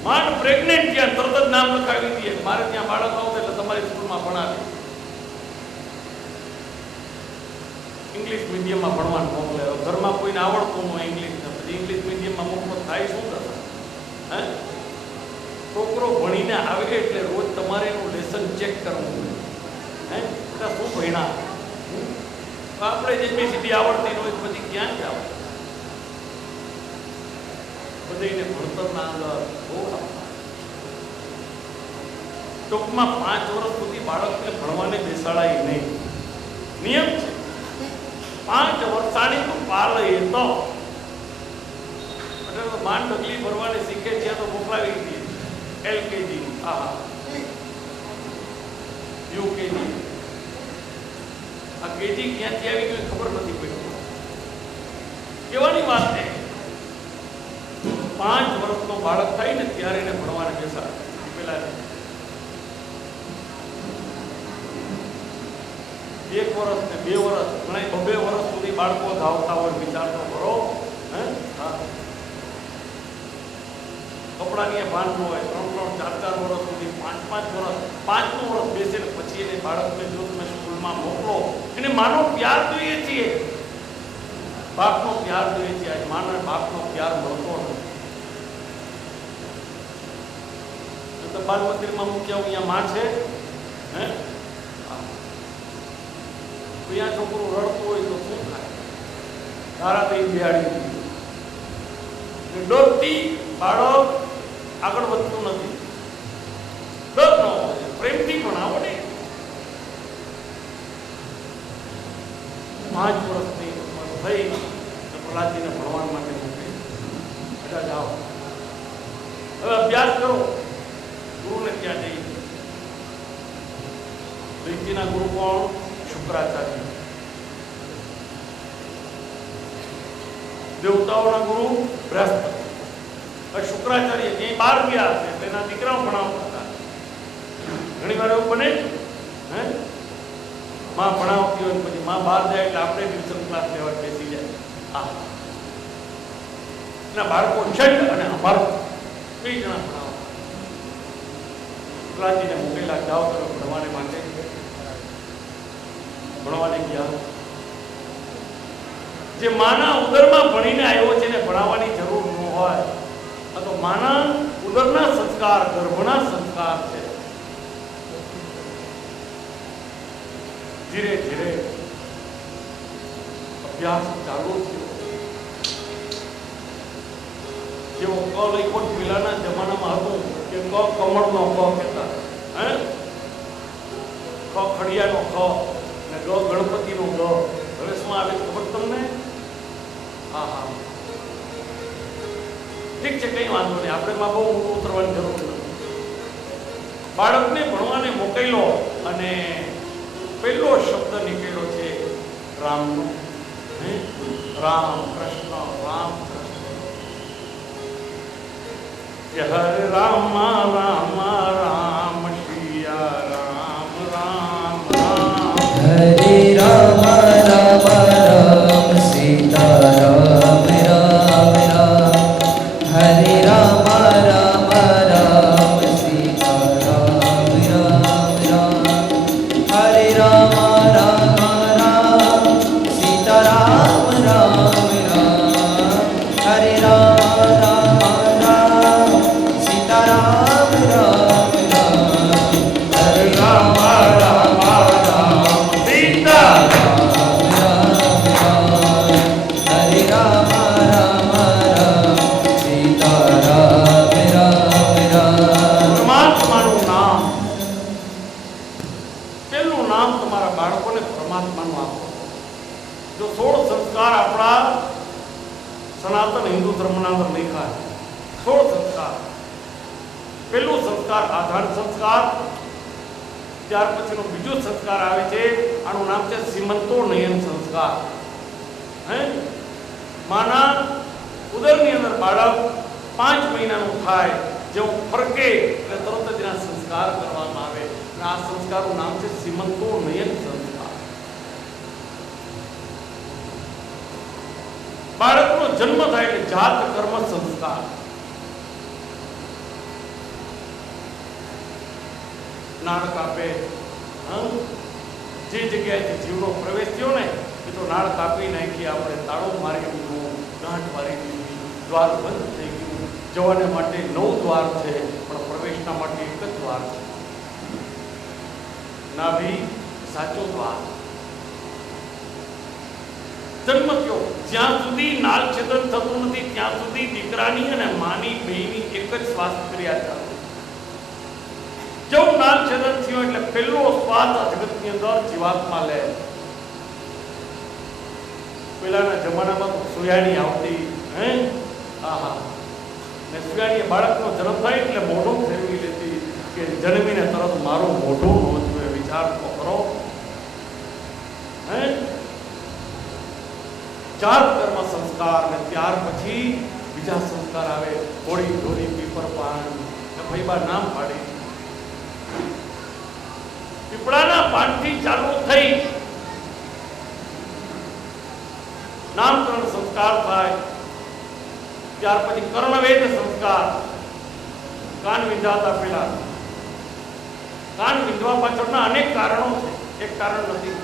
માંડ પ્રેગ્નેન્ટ ત્યાં તરત જ નામ લખાવી દે. મારે ત્યાં બાળક આવશે એટલે તમારી સ્કૂલમાં ભણાવે. ઇંગ્લિશ મીડિયમમાં ભણવાનું મોકલે. ઘરમાં કોઈને આવડતું હોય ઇંગ્લિશ, પછી ઇંગ્લિશ મીડિયમમાં મોકલો થાય શું થશે? છોકરો ભણીને આવે એટલે રોજ તમારે એનું લેસન ચેક કરવું. શું ભણ્યા? આપણે જે એબીસીડી આવડતી હોય પછી ક્યાં જાવ? બધાને ભણતરના અંદર બહુ ટૂંકમાં 5 વર્ષ સુધી બાળકને ભણવાને બેસાડાય નહીં. નિયમ છે 5 વર્ષાની તો પાલે તો માંડ ડગલી ભરવાની શીખે ત્યાં તો મોકલાવી દઈએ. એલકેજી, યુકેજી, આ કેજી ક્યાંથી આવી ગયું ખબર નથી પડી. કેવાની વાત છે? 5 વર્ષનો બાળક થાય ને ત્યારે એને ભણવાને બેસાડે. પેલા 1 વર્ષ ને 2 વર્ષ, ઘણા 2 વર્ષ સુધી બાળકો ધાવતા હોય. વિચાર તો કરો. કપડાની ભાન ન હોય. 3-3, 4-4 વર્ષ સુધી, 5-5 વર્ષ, 5મું વર્ષ બેસે ને પછી એને બાળકને જો તમે સ્કૂલમાં મોકલો, એને માનો પ્યાર જોઈએ છીએ, બાપનો પ્યાર જોઈએ છે. આજ માનો બાપનો પ્યાર મળતો નથી. તો બાલ મંદિરમાં મૂક્યા અહીંયા માં છે, અહીંયા છોકરું રડતું હોય તો શું થાય? ધારા દઈ બિહાડી ડોબતી બાળક આગળ વધતું નથી. ડર ન હોવો જોઈએ, પ્રેમથી ભણાવો ને. 5 વર્ષની ઉંમર થઈ પ્રહલાદજીને ભણવા માટે મોકલી. બેટા જાઓ, હવે અભ્યાસ કરો. ગુરુને ત્યાં જઈ. પ્રીતિના ગુરુ કોણ? શુક્રાચાર્ય. દેવતાઓના ગુરુ બૃહસ્પતિ. શુક્રાચાર્ય ક્યાંય બહાર ગયા હશે એટલે એના દીકરાઓ ભણાવતા હતા. ઘણી વાર એવું બને હે, માં ભણાવતી હોય પછી માં બહાર જાય એટલે આપણે ટ્યુશન ક્લાસ લેવા બેસી જાય. હા, એના બાળકો છઠ અને અમારો 2 જણા ભણાવો. શુક્રાજીને મોકલેલા, જાઓ તમે ભણવાને માટે. ભણવાને ગયા. જે માના ઉદરમાં ભણીને આવ્યો છે ને ભણાવવાની જરૂર ન હોય. આ તો માના ઉદરના સંસ્કાર, ગર્ભના સંસ્કાર છે. ધીરે ધીરે અભ્યાસ ચાલુ થયો. જેવો ક લખોટ પેલાના જમાનામાં હતું કે ક કમળનો ક કહેતા, હે, ખ ખડિયાનો ખ અને ગ ગણપતિનો ગ. હવે શું આવે છે ખબર તમને? હા હા, ઠીક છે, કઈ વાંધો નહીં. આપણે માં બહુ ઉતરવાની જરૂર નથી. બાળકને ભણવાને મોકલ્યો અને પહેલો શબ્દ નીકળ્યો છે રામનો. રામ કૃષ્ણ, રામ કૃષ્ણ. હરે રામ રામ રામ શિયા રામ રામ રામ. हरे राम राम राम सीता राम राम राम. हरे राम राम राम सीता राम राम राम. हरे राम राम राम सीता राम राम राम. हरे राम राम राम सीता राम राम राम. हरे राम राम राम સીતા हरे राम राम राम सीता राम राम राम. પરમાત્માનું નામ, પેલું નામ તમારા બાળકોને પરમાત્માનું આપો. જો 16 સંસ્કાર આપણા સનાતન હિન્દુ ધર્મના અંદર લખ્યા છે. 16 સંસ્કાર. પેલું સંસ્કાર આધાર સંસ્કાર. ત્યાર પછીનો બીજો સંસ્કાર આવે છે, આનું નામ છે સીમંતો નયન સંસ્કાર. હે, માના ઉદરની અંદર બાળક 5 મહિનાનું થાય, જેવું ફરકે એટલે તરત જ એના સંસ્કાર કરવામાં આવે. અને આ સંસ્કારનું નામ છે સીમંતો નયન સંસ્કાર. બાળકનો જન્મ થાય એટલે જાત કર્મ સંસ્કાર. નાળ કાપે, જે જગ્યાએથી જીવનો પ્રવેશ થયો ને એ તો નાળ કાપી નાખી, આપણે તાળો મારી દીધો, ગાંઠ મારી દીધી, દ્વાર બંધ થઈ ગયું. જવાને માટે 9 દ્વાર છે, પણ પ્રવેશના માટે એક જ દ્વાર છે. નાભી સાચો દ્વાર. જન્મ થયો જ્યાં સુધી નાળ છેદન થતું નથી ત્યાં સુધી દીકરાની અને માની બેયની એક જ શ્વાસ ક્રિયા ચાલુ. જેવું નાળ છેદન થયું એટલે પહેલો શ્વાસ આ જગતની અંદર જીવાત્મા લે. પેલાના જમાનામાં સુયાણી આવતી, હે, આહા, ને સુયાણી બાળકનો જન્મ થાય એટલે મોઢું ફેરવી લેતી કે જન્મીને તરત મારું મોઢું ન જોઈએ. વિચાર તો કરો. હે, 4 કર્મ સંસ્કાર ને ત્યાર પછી બીજા સંસ્કાર આવે. હોળી ધોળી પીપર પાન ને ભાઈબા નામ પાડી. પીપળાના પાનથી ચાલુ થઈ નામકરણ સંસ્કાર થાય. ત્યાર પછી કર્ણવેદ સંસ્કાર. કાન વિંધાતા પેલા, કાન વિંધવા પાછળના અનેક કારણો છે, એક કારણ નથી.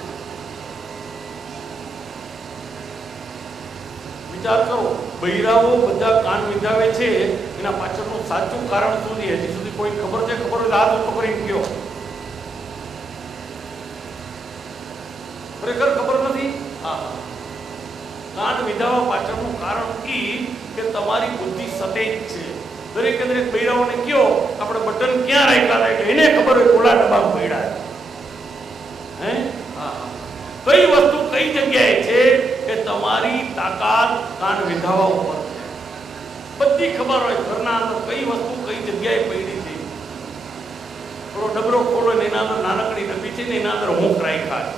વિચાર કરો, બૈરાઓ બધા કાન વિંધાવે છે, એના પાછળનું સાચું કારણ શું છે હજી સુધી કોઈ ખબર છે? ખબર હોય હાથ ઉપર કરી ગયો. ખરેખર ખબર નથી. હા, કાન વિંધાવા પાછળનું કારણ એ કે તમારી બુદ્ધિ સતેજ છે. દરેકે દરેક બૈરાઓને કયો આપણે બટન ક્યાં રાખ્યા હતા એટલે એને ખબર હોય કોલા ડબ્બામાં પડ્યા હે હા કઈ વસ્તુ કઈ જગ્યાએ છે કે તમારી તાકાત કાન વિંધાવા ઉપર બધી ખબર હોય ઘરના અંદર કઈ વસ્તુ કઈ જગ્યાએ પડી છે થોડો ડબરો ખોલો ને એના અંદર નાનકડી ડબ્બી છે ને એના અંદર હુંક રાખ્યા છે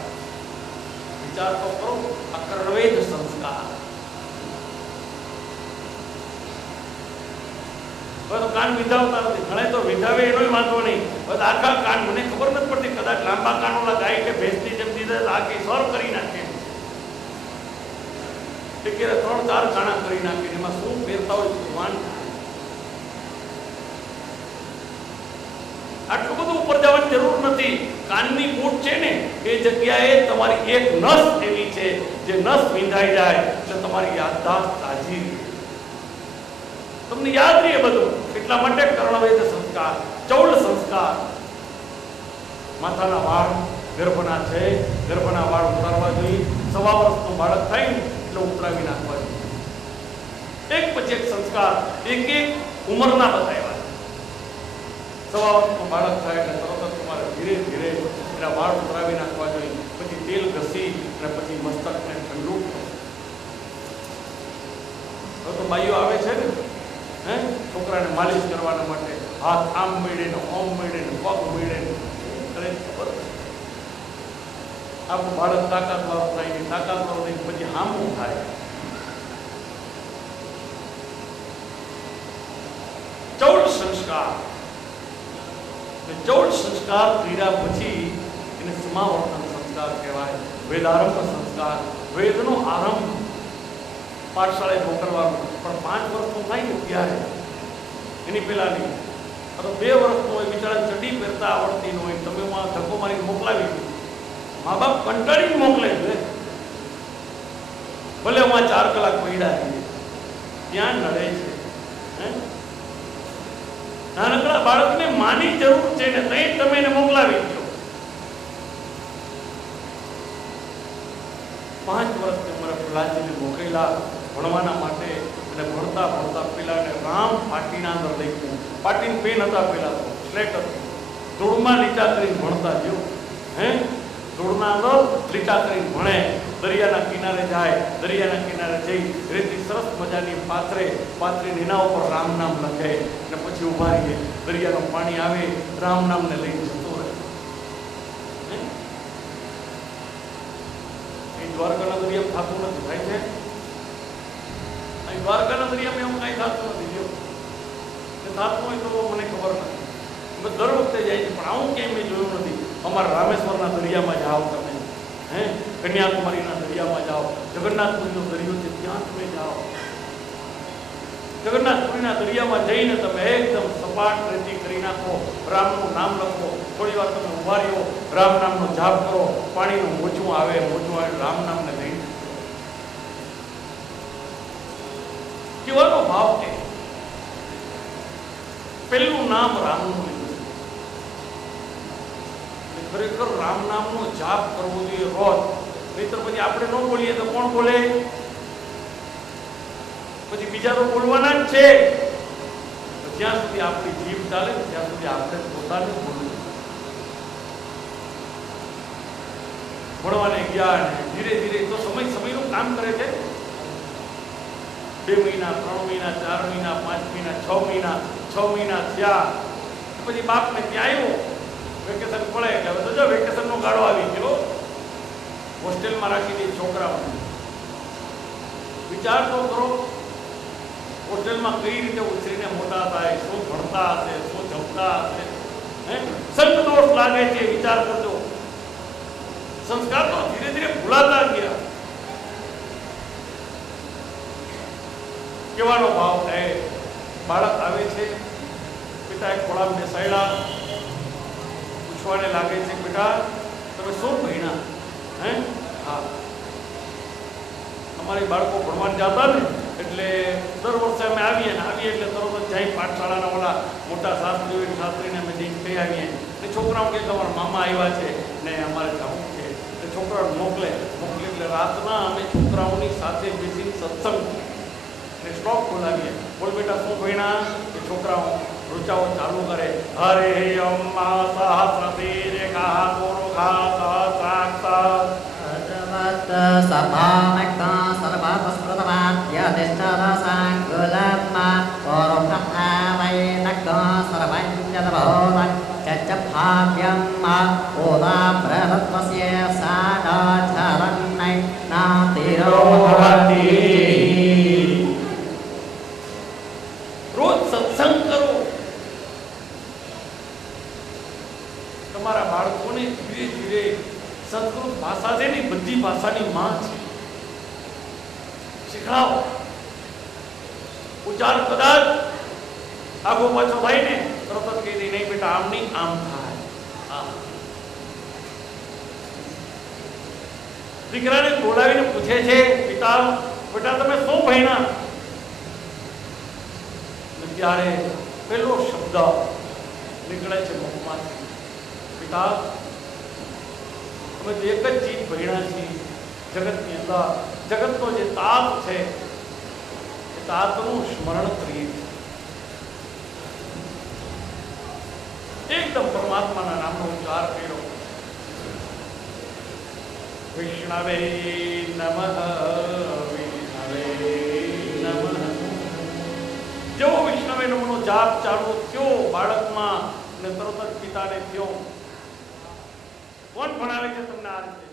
વિચાર તો કરો આ કર્ણવેદ સંસ્કાર હવે તો કાન વિંધાવતા નથી ઘણા તો વિંધાવે એનો વાંધો નહીં હવે આખા કાન મને ખબર નથી પડતી કદાચ લાંબા કાનોના ગાય કે ભેંસની જેમ દીધા આખી સર કરી નાખે કે 3-4 કાણા કરી નાખે એમાં શું ફેરતા હોય ભગવાન આટલું બધું ઉપર જવાની જરૂર નથી કાનની મૂઠ છે ને એ જગ્યાએ તમારી એક નસ એવી છે જે નસ વિંધાઈ જાય એટલે તમારી યાદદાસ્ત તાજી તમને યાદ રહે બધું એટલા માટે કર્ણવેદ સંસ્કાર ચૌલ સંસ્કાર માથાના વાળ ગર્ભના છે ગર્ભના વાળ ઉતારવા જોઈએ 1.5 વર્ષનું બાળક થાય ને એટલે ઉતરાવી નાખવા જોઈએ એક પછી એક સંસ્કાર એક ઉંમરના બતાવ્યા 1.5 વર્ષનું બાળક થાય એટલે તરત જ તમારે ધીરે ધીરે એના વાળ ઉતરાવી નાખવા જોઈએ પછી તેલ ઘસી અને પછી મસ્તકને ઠંડુ હવે તો બાઈઓ આવે છે ને હે છોકરાને માલિશ કરવાના માટે હાથ આમ મેળે ને ઓમ મેળે ને પગ મેળે ને ખબર આપણું બાળક તાકાતવાળું થાય ને તાકાતવાળું થઈને પછી હામું થાય ચૌલ સંસ્કાર ચૌલ સંસ્કાર કર્યા પછી એને સમાવર્તન સંસ્કાર કહેવાય વેદારંભ સંસ્કાર વેદનો આરંભ પાઠશાળાએ મોકલવાનું પણ 5 વર્ષનું થાય ને ત્યારે એની પહેલા નહીં તો 2 વર્ષનું હોય બિચારા ચડી પહેરતા આવડતી ન હોય તમે ધક્કો મારી મોકલાવી મા બાપ કંટાળીને મોકલે છે ભલે હું 4 કલાક પડ્યા રહીએ ત્યાં નડે છે નાનકડા બાળકને માની જરૂર છે ને તઈ તમે એને મોકલાવી દો 5 વર્ષની ઉંમરે પ્રહલાદજીને મોકલેલા ભણવાના માટે અને ભણતા ભણતા પેલાને રામ પાટીના અંદર લઈ ગયું પાટીન પેન હતા પેલા તો સ્લેટ હતું ધૂળમાં લીટા કરીને ભણતા જેવું હે ધૂળના અંદર લીટા કરીને ભણે દરિયાના કિનારે જાય દરિયાના કિનારે જઈ રેતી સરસ મજાની પાથરીને એના ઉપર રામ નામ લખે અને પછી ઉભા રહીએ દરિયાનું પાણી આવે રામ નામને લઈને જતો રહે એ દ્વારકાના દરિયામાં થતું નથી થાય છે દ્વારકાના દરિયામાં એવું કાંઈ થતું નથી જો થતું હોય તો મને ખબર નથી અમે દર વખતે જાય છે પણ આવું કેમ મેં જોયું નથી અમારા રામેશ્વરના દરિયામાં જાઓ તમે હે કન્યાકુમારીના દરિયામાં જાઓ જગન્નાથપુરીનો દરિયો છે ત્યાં તમે જાઓ જગન્નાથપુરીના દરિયામાં જઈને તમે એકદમ સપાટ રેતી કરી નાખો રામનું નામ લખો થોડી વાર તમે ઉભા રહ્યો રામ નામનો જાપ કરો પાણીનું મોજું આવે રામ નામને લઈ કેવાનો ભાવ છે પેલું નામ રામનું લીધું ખરેખર રામ નામનો જાપ કરવો જોઈએ રોજ નહીતર પછી આપણે ન બોલીએ તો કોણ બોલે પછી બીજા તો બોલવાના જ છે જ્યાં સુધી આપણી જીભ ચાલે ત્યાં સુધી આપણે પોતાને બોલવું ભણવાને ગયા ધીરે ધીરે તો સમયનું કામ કરે છે 2 મહિના 3 મહિના 4 મહિના 5 મહિના 6 મહિના 6 મહિના થયા પછી બાપને ત્યાં આવ્યો વેકેશન પડે એટલે હવે તો જો વેકેશનનો ગાળો આવી ગયો હોસ્ટેલમાં રાખી દે છોકરાઓને વિચાર તો કરો હોસ્ટેલમાં કઈ રીતે ઉછરીને મોટા થાય શું ભણતા હશે શું જમતા હશે સંતદોષ લાગે છે વિચાર કરજો સંસ્કાર તો ધીરે ધીરે ભૂલાતા ગયા કેવાનો ભાવ થાય બાળક આવે છે પિતાએ ખોળામાં બેસાડ્યા પૂછવાને લાગે છે બેટા તમે શું ભણ્યા હે હા અમારી બાળકો ભણવા જતા ને એટલે દર વર્ષે અમે આવીએ એટલે તરત જ જઈ પાઠશાળાના ઓલા મોટા શાસ્ત્રીને અમે જઈને કહી આવીએ ને છોકરાઓ કે તમારા મામા આવ્યા છે ને અમારે જવું છે એટલે છોકરાઓ મોકલે એટલે રાતના અમે છોકરાઓની સાથે બેસીને સત્સંગ અને શ્લોક બોલાવીએ. બોલ બેટા શું ભણ્યા? એ છોકરાઓ રૂચાઓ ચાલુ કરે. હરે અમ્મા સહસ્રતી રેખા તોરુખા સહસ્રાક્ષ અજવત સભામક્તા સર્વપસ્મૃતમાત્યતિષ્ઠરસાંગુલમ્મા પરોપથા વૈનક્તા સર્વંજનભોદં ચચ્ચભાવ્યમ્મા ઓદા પ્રહત્વસ્ય સાડાચરન્નૈ નાતિરોહતિ. રોજ સત્સંગ કરો. તમારા બાળકોને ધીરે ધીરે સંસ્કૃત ભાષા છે ને બધી ભાષાની માં છે, શીખડાવો. ઉચ્ચાર કદાચ આગો પાછો થાય ને તરત જ કહી દે નહીં બેટા આમ નહીં આમ થાય. દીકરાને બોલાવીને પૂછે છે પિતા બેટા તમે શું ભણ્યા? ત્યારે પેલો શબ્દ નીકળે છે મુખમાંથી, પિતા અમે તો એક જ ચીજ ભણ્યા છીએ જગતની અંદર. જગતનો જે તાત છે એ તાતનું સ્મરણ કરીએ છીએ. એકદમ પરમાત્માના નામનો ઉચ્ચાર કર્યો. વિષ્ણવે નમઃ વિષ્ણવે નમઃ. જેવો વિષ્ણવે નમઃનો જાપ ચાલુ થયો બાળકમાં અને તરત જ પિતાને થયો. કોણ ભણાવે છે તમને આ રીતે?